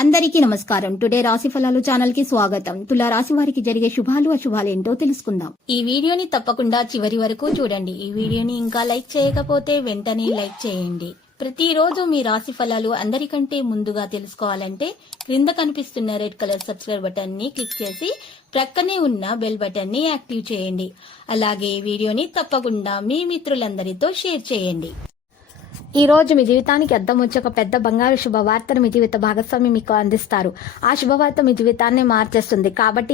అందరికీ నమస్కారం. టుడే రాశి ఫలాలు ఛానల్ కి స్వాగతం. తులా రాశి వారికి జరిగే శుభాలు అశుభాలు ఏంటో తెలుసుకుందాం. ఈ వీడియోని తప్పకుండా చివరి వరకు చూడండి. ఈ వీడియోని ఇంకా లైక్ చేయకపోతే వెంటనే లైక్ చేయండి. ప్రతిరోజు మీ రాశి ఫలాలు అందరికంటే ముందుగా తెలుసుకోవాలంటే క్రింద కనిపిస్తున్న రెడ్ కలర్ సబ్స్క్రైబ్ బటన్ ని క్లిక్ చేసి ప్రక్కనే ఉన్న బెల్ బటన్ ని యాక్టివ్ చేయండి. అలాగే ఈ వీడియోని తప్పకుండా మీ మిత్రులందరితో షేర్ చేయండి. ఈ రోజు మీ జీవితానికి అద్దం వచ్చే ఒక పెద్ద బంగారు శుభవార్తను మీ జీవిత భాగస్వామి మీకు అందిస్తారు. ఆ శుభవార్త మీ జీవితాన్ని మార్చేస్తుంది. కాబట్టి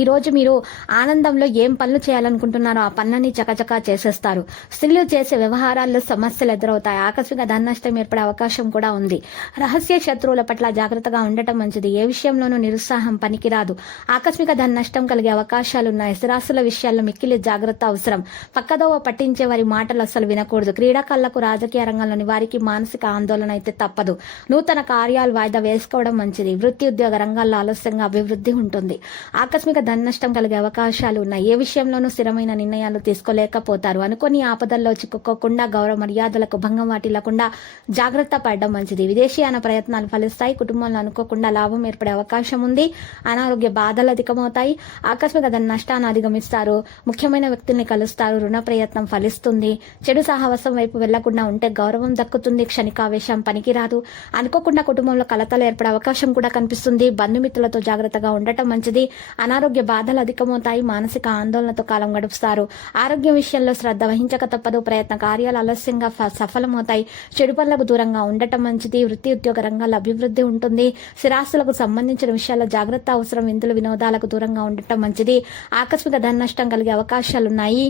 ఈ రోజు మీరు ఆనందంలో ఏం పనులు చేయాలనుకుంటున్నారో ఆ పనులని చకచకా చేసేస్తారు. స్త్రీలు చేసే వ్యవహారాల్లో సమస్యలు ఎదురవుతాయి. ఆకస్మిక ధన నష్టం ఏర్పడే అవకాశం కూడా ఉంది. రహస్య శత్రువుల పట్ల జాగ్రత్తగా ఉండటం మంచిది. ఏ విషయంలోనూ నిరుత్సాహం పనికిరాదు. ఆకస్మిక ధన నష్టం కలిగే అవకాశాలున్నాయి. స్థిరాస్తుల విషయాల్లో మిక్కిలి జాగ్రత్త అవసరం. పక్కదోవ పట్టించే వారి మాటలు అస్సలు వినకూడదు. క్రీడాకారులకు రాజకీయ రంగంలోని వారికి మానసిక ఆందోళన అయితే తప్పదు. నూతన కార్యాలు వాయిదా వేసుకోవడం మంచిది. వృత్తి ఉద్యోగ రంగాల్లో ఆలస్యంగా అభివృద్ధి ఉంటుంది. ఆకస్మిక ధన నష్టం కలిగే అవకాశాలు ఉన్నాయి. ఏ విషయంలోనూ స్థిరమైన నిర్ణయాలు తీసుకోలేకపోతారు. అనుకోని ఆపదల్లో చిక్కుకోకుండా గౌరవ మర్యాదలకు భంగం వాటిల్లకుండా జాగ్రత్త పడడం మంచిది. విదేశీయాన ప్రయత్నాలు ఫలిస్తాయి. కుటుంబంలో అనుకోకుండా లాభం ఏర్పడే అవకాశం ఉంది. అనారోగ్య బాధలు అధికమవుతాయి. ఆకస్మిక ధన నష్టాన్ని అధిగమిస్తారు. ముఖ్యమైన వ్యక్తుల్ని కలుస్తారు. రుణ ప్రయత్నం ఫలిస్తుంది. చెడు సహవాసం వైపు వెళ్లకుండా ఉంటే గౌరవం దక్కుతుంది. క్షణికావేశం పనికిరాదు. అనుకోకుండా కుటుంబంలో కలతలు ఏర్పడే అవకాశం కూడా కనిపిస్తుంది. బంధుమిత్రులతో జాగ్రత్తగా ఉండటం మంచిది. అనారోగ్య బాధలు అధికమవుతాయి. మానసిక ఆందోళనతో కాలం గడుపుతారు. ఆరోగ్యం విషయంలో శ్రద్ధ వహించక తప్పదు. ప్రయత్న కార్యాలు ఆలస్యంగా సఫలమవుతాయి. చెడు పనులకు దూరంగా ఉండటం మంచిది. వృత్తి ఉద్యోగ రంగాల్లో అభివృద్ధి ఉంటుంది. స్థిరాస్తులకు సంబంధించిన విషయాల్లో జాగ్రత్త అవసరం. విందులు వినోదాలకు దూరంగా ఉండటం మంచిది. ఆకస్మిక ధన నష్టం కలిగే అవకాశాలున్నాయి.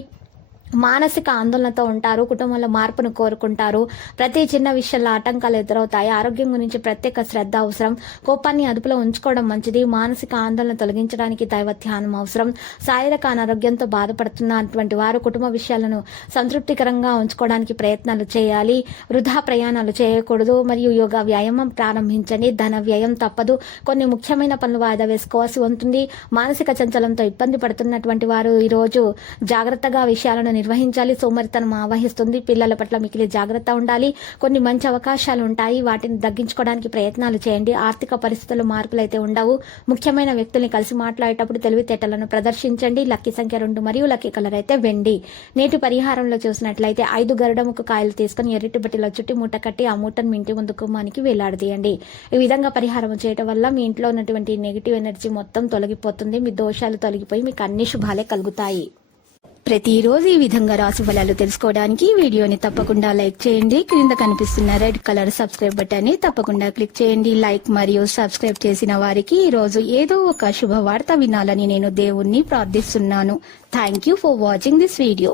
మానసిక ఆందోళనతో ఉంటారు. కుటుంబంలో మార్పును కోరుకుంటారు. ప్రతి చిన్న విషయంలో ఆటంకాలు ఎదురవుతాయి. ఆరోగ్యం గురించి ప్రత్యేక శ్రద్ధ అవసరం. కోపాన్ని అదుపులో ఉంచుకోవడం మంచిది. మానసిక ఆందోళన తొలగించడానికి దైవ ధ్యానం అవసరం. శారీరక అనారోగ్యంతో బాధపడుతున్నటువంటి వారు కుటుంబ విషయాలను సంతృప్తికరంగా ఉంచుకోవడానికి ప్రయత్నాలు చేయాలి. వృధా ప్రయాణాలు చేయకూడదు. మరియు యోగా వ్యాయామం ప్రారంభించండి. ధన వ్యయం తప్పదు. కొన్ని ముఖ్యమైన పనులు వాయిదా వేసుకోవాల్సి ఉంటుంది. మానసిక చంచలంతో ఇబ్బంది పడుతున్నటువంటి వారు ఈ రోజు జాగ్రత్తగా విషయాలను నిర్వహించాలి. సోమరితనం ఆవహిస్తుంది. పిల్లల పట్ల మిగిలి జాగ్రత్త ఉండాలి. కొన్ని మంచి అవకాశాలు ఉంటాయి. వాటిని తగ్గించుకోవడానికి ప్రయత్నాలు చేయండి. ఆర్థిక పరిస్థితుల్లో మార్పులు అయితే ఉండవు. ముఖ్యమైన వ్యక్తుల్ని కలిసి మాట్లాడేటప్పుడు తెలివితేటలను ప్రదర్శించండి. లక్కీ సంఖ్య 2 మరియు లక్కీ కలర్ అయితే వెండి. నేటి పరిహారంలో చూసినట్లయితే 5 గరుడముకు కాయలు తీసుకుని ఎర్రటి బట్టిలో చుట్టి మూట కట్టి ఆ మూటను మీ ఇంటి ముందు గుమ్మానికి వేలాడదీయండి. ఈ విధంగా పరిహారం చేయడం వల్ల మీ ఇంట్లో ఉన్నటువంటి నెగిటివ్ ఎనర్జీ మొత్తం తొలగిపోతుంది. మీ దోషాలు తొలగిపోయి మీకు అన్ని శుభాలే కలుగుతాయి. ప్రతిరోజు ఈ విధంగా రాశి ఫలాలు తెలుసుకోవడానికి వీడియోని తప్పకుండా లైక్ చేయండి. క్రింద కనిపిస్తున్న రెడ్ కలర్ సబ్స్క్రైబ్ బటన్ ని తప్పకుండా క్లిక్ చేయండి. లైక్ మరియు సబ్స్క్రైబ్ చేసిన వారికి ఈ రోజు ఏదో ఒక శుభవార్త వినాలని నేను దేవుణ్ణి ప్రార్థిస్తున్నాను. Thank you for watching this video.